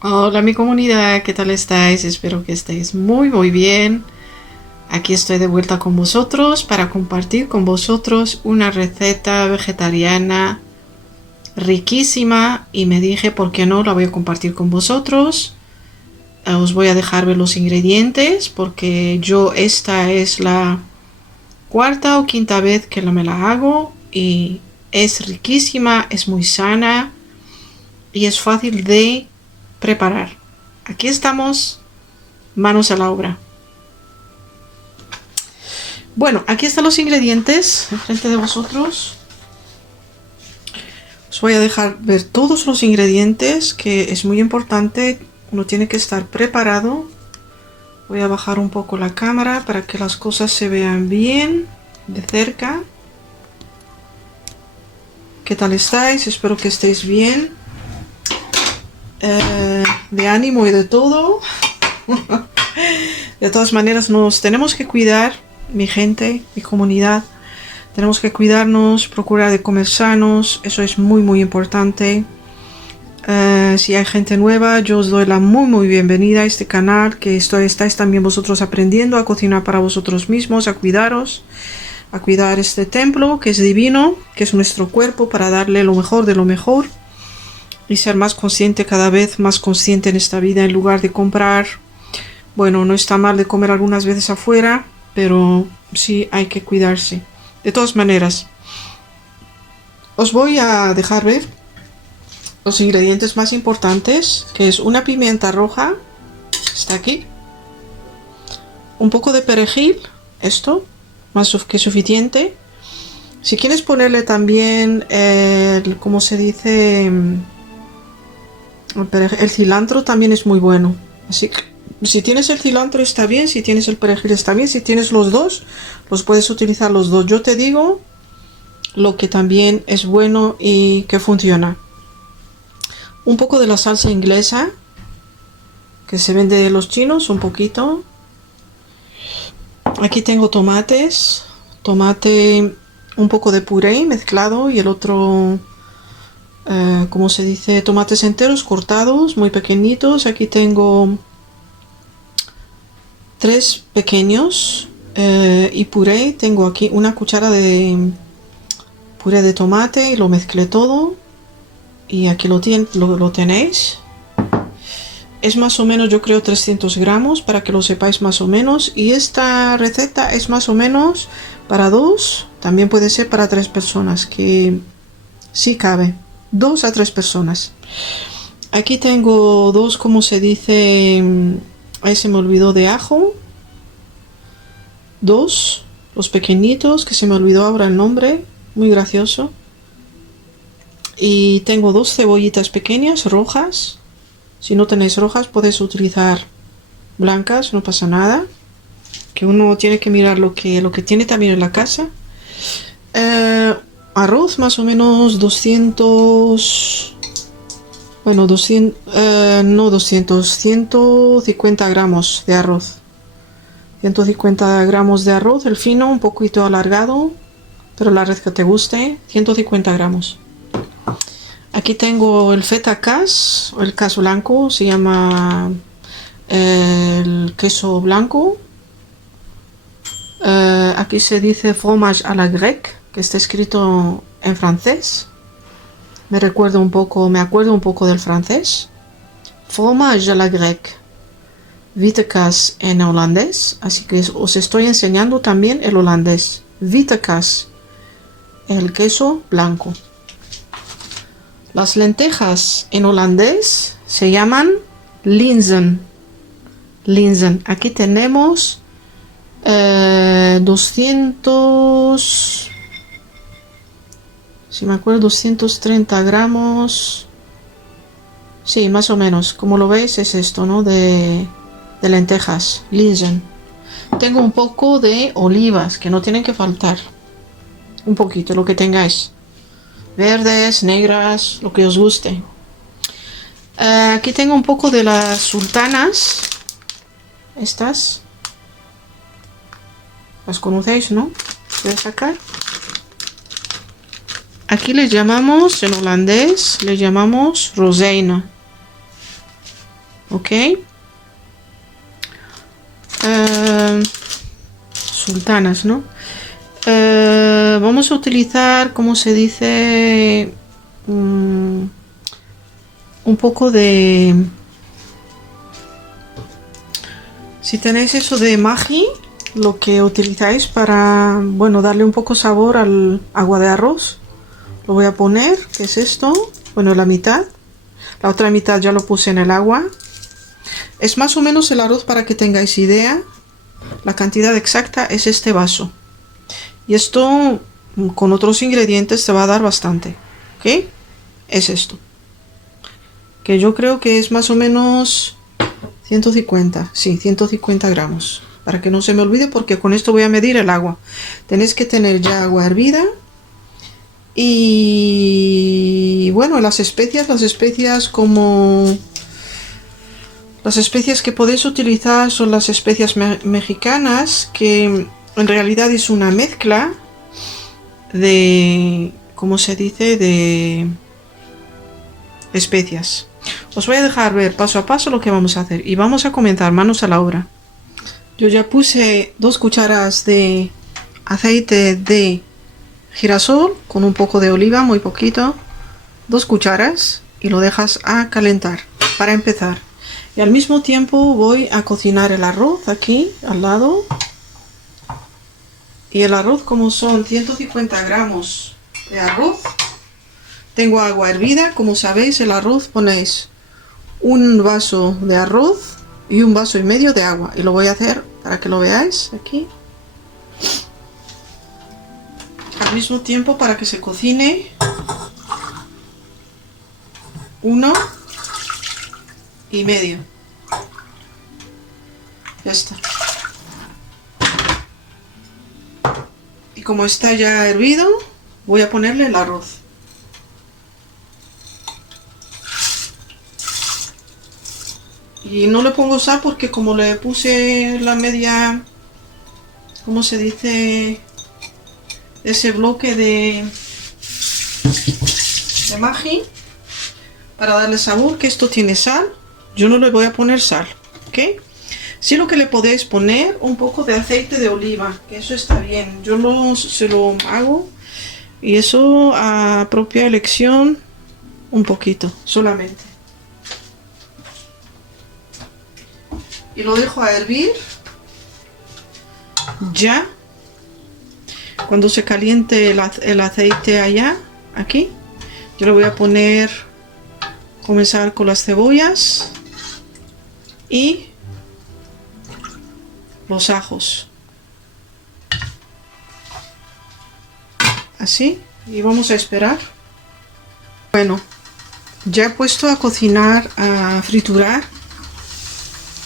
Hola mi comunidad, ¿qué tal estáis? Espero que estéis muy bien. Aquí estoy de vuelta con vosotros para compartir con vosotros una receta vegetariana riquísima y me dije, ¿por qué no la voy a compartir con vosotros? Os voy a dejar ver los ingredientes porque yo esta es la cuarta o quinta vez que me la hago y es riquísima, es muy sana y es fácil de preparar. Aquí estamos, manos a la obra. Bueno, aquí están los ingredientes enfrente de vosotros. Os voy a dejar ver todos los ingredientes, que es muy importante. Uno tiene que estar preparado. Voy a bajar un poco la cámara para que las cosas se vean bien de cerca. ¿Qué tal estáis? Espero que estéis bien. De ánimo y de todo. De todas maneras, nos tenemos que cuidar, mi gente, mi comunidad. Tenemos que cuidarnos, procurar de comer sanos, eso es muy importante. Si hay gente nueva, yo os doy la muy bienvenida a este canal, que estáis también vosotros aprendiendo a cocinar para vosotros mismos, a cuidaros, a cuidar este templo que es divino, que es nuestro cuerpo, para darle lo mejor de lo mejor y ser más consciente, cada vez más consciente en esta vida, en lugar de comprar. Bueno, no está mal de comer algunas veces afuera, pero sí hay que cuidarse. De todas maneras, os voy a dejar ver los ingredientes más importantes, que es una pimienta roja, está aquí, un poco de perejil, esto, más que suficiente. Si quieres ponerle también ¿cómo se dice? El cilantro también es muy bueno. Así que si tienes el cilantro está bien, si tienes el perejil está bien, si tienes los dos, los puedes utilizar los dos. Yo te digo lo que también es bueno y que funciona. Un poco de la salsa inglesa que se vende de los chinos, un poquito. Aquí tengo tomates, tomate, un poco de puré mezclado y el otro, ¿cómo se dice? Tomates enteros cortados, muy pequeñitos. Aquí tengo 3 pequeños y puré. Tengo aquí una cuchara de puré de tomate y lo mezclé todo. Y aquí lo tenéis. Es más o menos, yo creo, 300 gramos, para que lo sepáis más o menos. Y esta receta es más o menos para 2, también puede ser para 3 personas, que sí cabe. 2 a 3 personas. Aquí tengo 2, ¿cómo se dice? Ahí se me olvidó, de ajo. 2, los pequeñitos, que se me olvidó ahora el nombre. Muy gracioso. Y tengo 2 cebollitas pequeñas, rojas. Si no tenéis rojas, podéis utilizar blancas, no pasa nada. Que uno tiene que mirar lo que tiene también en la casa. Arroz, más o menos 200... Bueno, 150 gramos de arroz. 150 gramos de arroz, el fino, un poquito alargado, pero la red que te guste. 150 gramos. Aquí tengo el feta cas, o el cas blanco, se llama el queso blanco. Aquí se dice fromage à la grecque, que está escrito en francés. Me acuerdo un poco del francés. Fromage à la grecque. Witte-Kaas en holandés, así que os estoy enseñando también el holandés. Witte-Kaas, el queso blanco. Las lentejas en holandés se llaman linzen. Linzen. Aquí tenemos 200, si me acuerdo, 230 gramos. Sí, más o menos. Como lo veis, es esto, ¿no? De lentejas. Linzen. Tengo un poco de olivas, que no tienen que faltar. Un poquito, lo que tengáis. Verdes, negras, lo que os guste. Aquí tengo un poco de las sultanas. Estas. Las conocéis, ¿no? Voy a sacar. Aquí les llamamos, en holandés, les llamamos rozijnen. ¿ok? Sultanas, ¿no? Vamos a utilizar, ¿cómo se dice? Un poco de... Si tenéis eso de Maggi, lo que utilizáis para, bueno, darle un poco sabor al agua de arroz, lo voy a poner, que es esto, bueno, la mitad. La otra mitad ya lo puse en el agua. Es más o menos el arroz, para que tengáis idea. La cantidad exacta es este vaso. Y esto con otros ingredientes te va a dar bastante. ¿Ok? Es esto. Que yo creo que es más o menos 150. Sí, 150 gramos. Para que no se me olvide, porque con esto voy a medir el agua. Tenéis que tener ya agua hervida. Y bueno, las especias como... Las especias que podéis utilizar son las especias mexicanas, que en realidad es una mezcla de, ¿cómo se dice?, de especias. Os voy a dejar ver paso a paso lo que vamos a hacer y vamos a comenzar, manos a la obra. Yo ya puse 2 cucharas de aceite de girasol con un poco de oliva, muy poquito, 2 cucharas, y lo dejas a calentar para empezar. Y al mismo tiempo voy a cocinar el arroz aquí al lado. Y el arroz, como son 150 gramos de arroz, tengo agua hervida. Como sabéis, el arroz ponéis un vaso de arroz y 1,5 vasos de agua. Y lo voy a hacer para que lo veáis aquí. Al mismo tiempo, para que se cocine 1,5. Ya está. Y como está ya hervido, voy a ponerle el arroz. Y no le pongo sal porque como le puse la media, ¿cómo se dice?, ese bloque de Maggi, para darle sabor, que esto tiene sal, yo no le voy a poner sal, ¿ok? Sí, lo que le podéis poner un poco de aceite de oliva, que eso está bien. Yo se lo hago, y eso a propia elección, un poquito solamente. Y lo dejo a hervir. Ya cuando se caliente el aceite allá, aquí, yo le voy a poner, comenzar con las cebollas y los ajos, así, y vamos a esperar. Bueno, ya he puesto a cocinar, a friturar,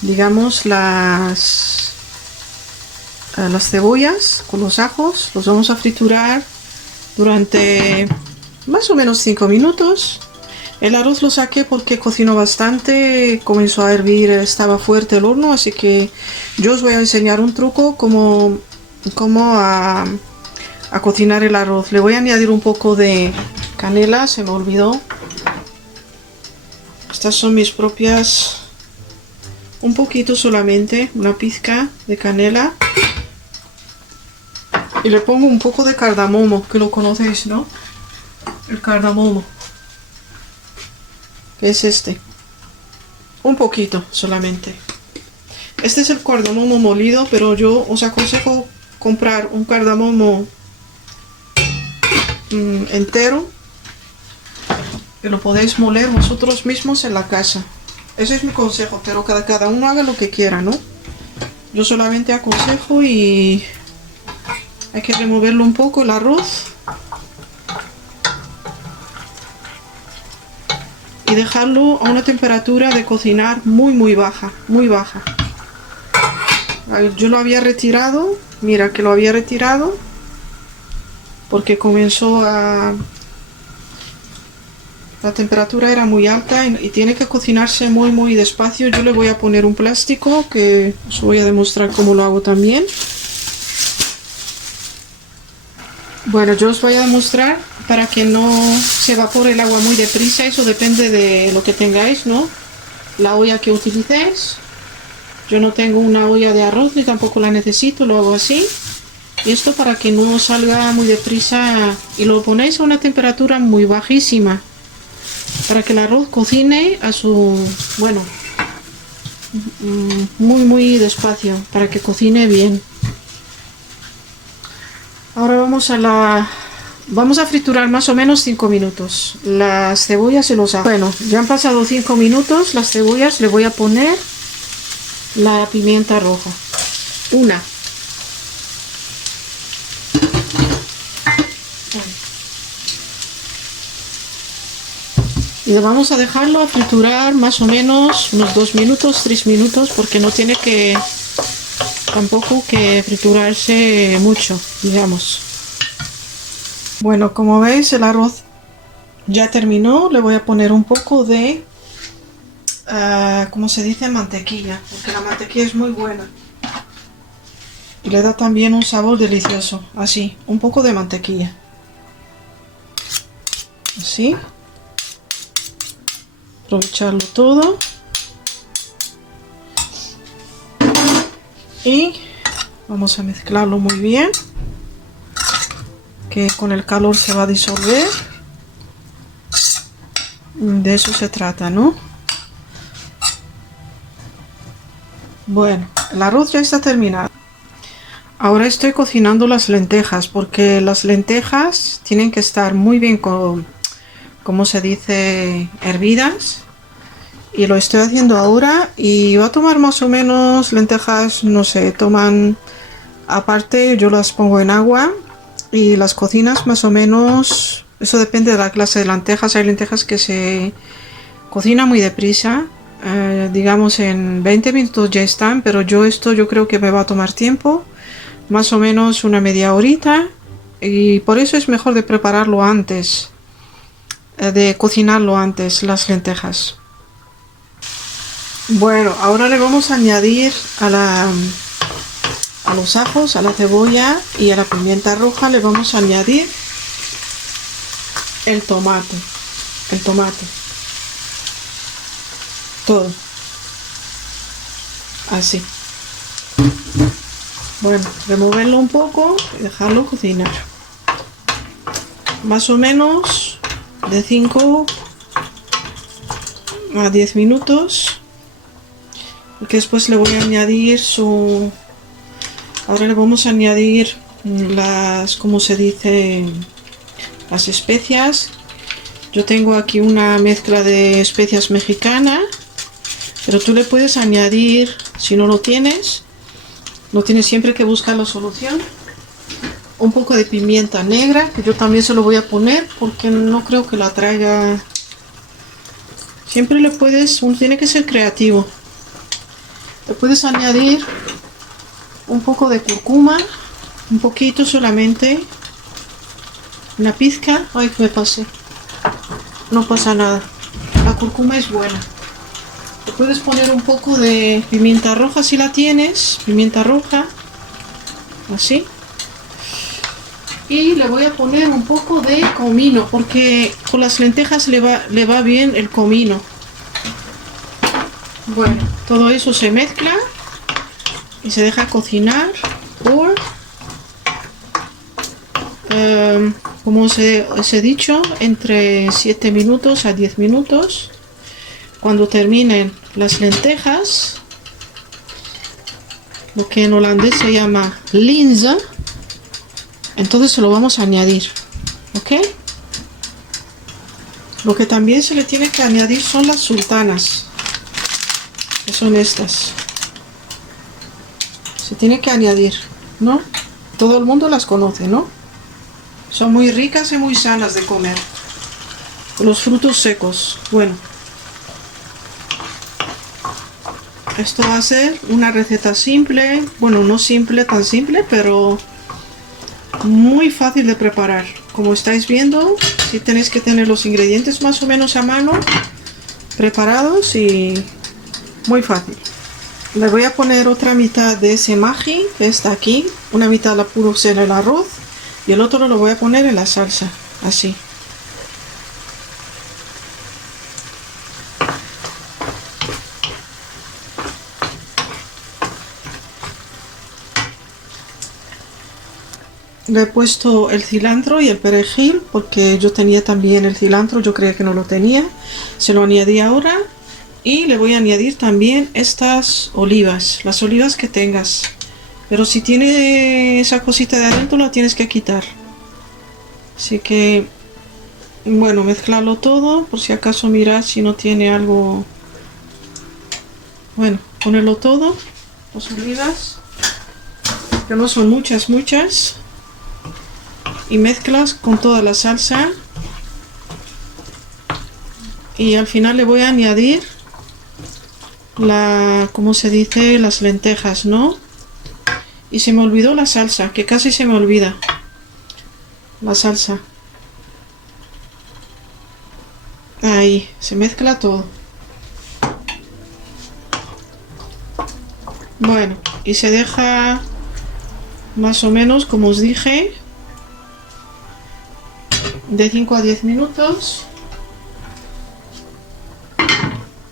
digamos, las cebollas con los ajos. Los vamos a friturar durante más o menos 5 minutos. El arroz lo saqué porque cocinó bastante, comenzó a hervir, estaba fuerte el horno, así que yo os voy a enseñar un truco cómo a cocinar el arroz. Le voy a añadir un poco de canela, se me olvidó. Estas son mis propias, un poquito solamente, una pizca de canela. Y le pongo un poco de cardamomo, que lo conocéis, ¿no? El cardamomo. Es este, un poquito solamente. Este es el cardamomo molido, pero yo os aconsejo comprar un cardamomo entero, que lo podéis moler vosotros mismos en la casa. Ese es mi consejo, pero cada uno haga lo que quiera, ¿no? Yo solamente aconsejo, y hay que removerlo un poco el arroz y dejarlo a una temperatura de cocinar muy baja, muy baja. Yo lo había retirado, mira que lo había retirado porque comenzó a... La temperatura era muy alta y tiene que cocinarse muy despacio. Yo le voy a poner un plástico, que os voy a demostrar cómo lo hago también. Bueno, yo os voy a demostrar para que no se evapore el agua muy deprisa. Eso depende de lo que tengáis, ¿no? la olla que utilicéis. Yo no tengo una olla de arroz ni tampoco la necesito, lo hago así. Y esto para que no salga muy deprisa, y lo ponéis a una temperatura muy bajísima para que el arroz cocine a su, bueno, muy despacio, para que cocine bien. Ahora vamos a friturar más o menos 5 minutos las cebollas y los ajos. Bueno, ya han pasado 5 minutos. Las cebollas, le voy a poner la pimienta roja, una. Y vamos a dejarlo a friturar más o menos unos 2 minutos, 3 minutos, porque no tiene que tampoco que friturarse mucho, digamos. Bueno, como veis, el arroz ya terminó. Le voy a poner un poco de ¿cómo se dice? Mantequilla, porque la mantequilla es muy buena y le da también un sabor delicioso. Así, un poco de mantequilla, así, aprovecharlo todo. Y vamos a mezclarlo muy bien, que con el calor se va a disolver. De eso se trata, ¿no? Bueno, el arroz ya está terminado. Ahora estoy cocinando las lentejas, porque las lentejas tienen que estar muy bien, como se dice, hervidas. Y lo estoy haciendo ahora, y va a tomar más o menos, lentejas, no sé, toman, aparte yo las pongo en agua y las cocinas más o menos, eso depende de la clase de lentejas. Hay lentejas que se cocinan muy deprisa, digamos en 20 minutos ya están, pero yo creo que me va a tomar tiempo, más o menos una media horita, y por eso es mejor de prepararlo antes, de cocinarlo antes las lentejas. Bueno, ahora le vamos a añadir a los ajos, a la cebolla y a la pimienta roja, le vamos a añadir el tomate, todo, así. Bueno, removerlo un poco y dejarlo cocinar más o menos de 5 a 10 minutos, porque después le voy a añadir ahora le vamos a añadir ¿cómo se dice? Las especias. Yo tengo aquí una mezcla de especias mexicana, pero tú le puedes añadir, si no tienes siempre que buscar la solución, un poco de pimienta negra, que yo también se lo voy a poner, porque no creo que la traiga. Siempre uno tiene que ser creativo. Le puedes añadir un poco de cúrcuma, un poquito solamente, una pizca. Ay, que me pasé. No pasa nada, la cúrcuma es buena. Le puedes poner un poco de pimienta roja si la tienes, pimienta roja, así. Y le voy a poner un poco de comino, porque con las lentejas le va bien el comino. Bueno, todo eso se mezcla y se deja cocinar por, como os he dicho, entre 7 minutos a 10 minutos. Cuando terminen las lentejas, lo que en holandés se llama linzen, entonces se lo vamos a añadir, ¿ok? Lo que también se le tiene que añadir son las sultanas, que son estas. Se tiene que añadir, ¿no? Todo el mundo las conoce, ¿no? Son muy ricas y muy sanas de comer. Los frutos secos. Bueno, esto va a ser una receta simple. Bueno, no simple, tan simple, pero muy fácil de preparar. Como estáis viendo, sí tenéis que tener los ingredientes más o menos a mano, preparados, y muy fácil. Le voy a poner otra mitad de ese Maggi que está aquí. Una mitad la puse en el arroz y el otro lo voy a poner en la salsa, así. Le he puesto el cilantro y el perejil porque yo tenía también el cilantro, yo creía que no lo tenía. Se lo añadí ahora y le voy a añadir también estas olivas, las olivas que tengas. Pero si tiene esa cosita de adentro la tienes que quitar. Así que, bueno, mezclarlo todo por si acaso mirar si no tiene algo. Bueno, ponerlo todo, las olivas, que no son muchas, y mezclas con toda la salsa y al final le voy a añadir ¿cómo se dice? Las lentejas, ¿no? Y se me olvidó la salsa, que casi se me olvida la salsa. Ahí, se mezcla todo. Bueno, y se deja más o menos, como os dije, de 5 a 10 minutos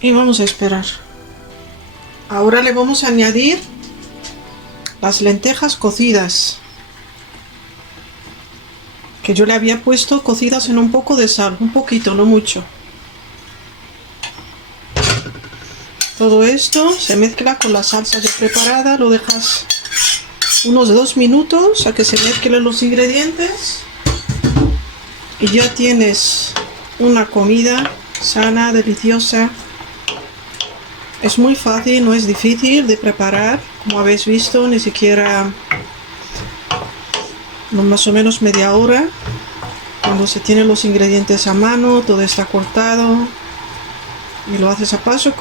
y vamos a esperar. Ahora le vamos a añadir las lentejas cocidas, que yo le había puesto cocidas en un poco de sal, un poquito, no mucho. Todo esto se mezcla con la salsa ya preparada, lo dejas unos 2 minutos a que se mezclen los ingredientes y ya tienes una comida sana, deliciosa. Es muy fácil, no es difícil de preparar, como habéis visto, ni siquiera más o menos media hora. Cuando se tienen los ingredientes a mano, todo está cortado y lo haces paso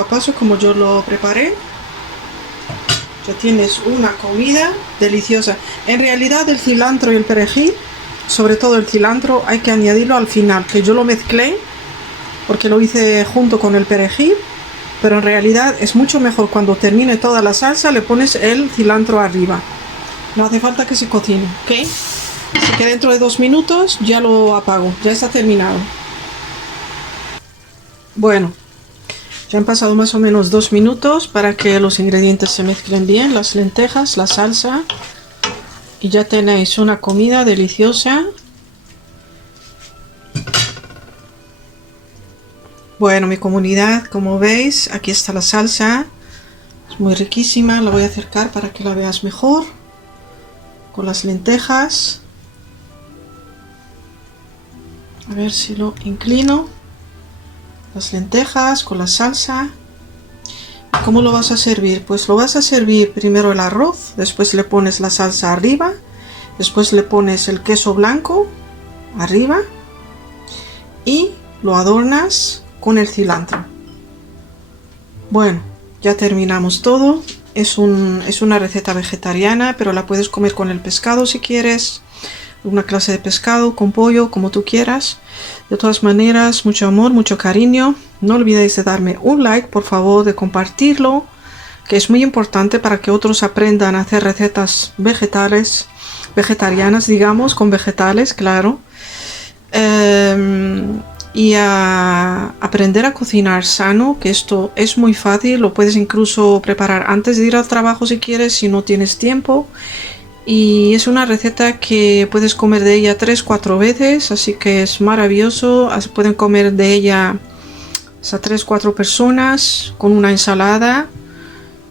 a paso como yo lo preparé. Ya tienes una comida deliciosa. En realidad el cilantro y el perejil, sobre todo el cilantro, hay que añadirlo al final, que yo lo mezclé porque lo hice junto con el perejil, pero en realidad es mucho mejor cuando termine toda la salsa le pones el cilantro arriba. No hace falta que se cocine, ¿ok? Así que dentro de 2 minutos ya lo apago, ya está terminado. Bueno, ya han pasado más o menos 2 minutos para que los ingredientes se mezclen bien, las lentejas, la salsa, y ya tenéis una comida deliciosa. Bueno, mi comunidad, como veis, aquí está la salsa, es muy riquísima. La voy a acercar para que la veas mejor, con las lentejas. A ver si lo inclino. Las lentejas con la salsa. ¿Cómo lo vas a servir? Pues lo vas a servir primero el arroz, después le pones la salsa arriba, después le pones el queso blanco arriba y lo adornas con el cilantro. Bueno, ya terminamos todo. Es una receta vegetariana, pero la puedes comer con el pescado si quieres, una clase de pescado, con pollo, como tú quieras. De todas maneras, mucho amor, mucho cariño. No olvidéis de darme un like, por favor, de compartirlo, que es muy importante para que otros aprendan a hacer recetas vegetarianas, digamos, con vegetales, claro. Y a aprender a cocinar sano, que esto es muy fácil, lo puedes incluso preparar antes de ir al trabajo si quieres, si no tienes tiempo. Y es una receta que puedes comer de ella 3-4 veces, así que es maravilloso. Pueden comer de ella a 3-4 personas con una ensalada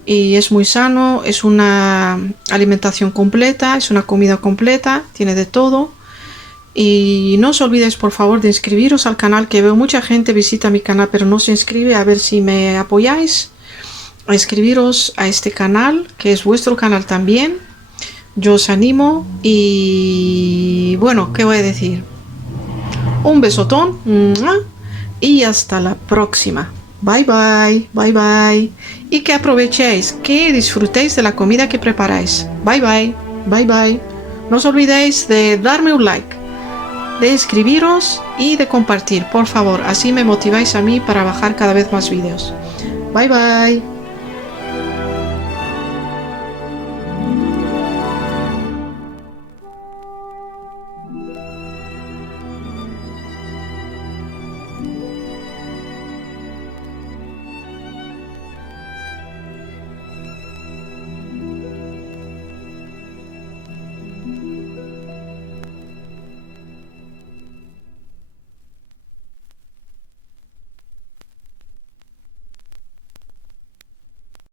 y es muy sano, es una alimentación completa, es una comida completa, tiene de todo. Y no os olvidéis por favor de inscribiros al canal, que veo mucha gente visita mi canal pero no se inscribe. A ver si me apoyáis a inscribiros a este canal, que es vuestro canal también. Yo os animo y bueno, ¿qué voy a decir? Un besotón y hasta la próxima. Bye bye, bye bye. Y que aprovechéis, que disfrutéis de la comida que preparáis. Bye bye, bye bye. No os olvidéis de darme un like, de inscribiros y de compartir, por favor. Así me motiváis a mí para bajar cada vez más vídeos. Bye bye.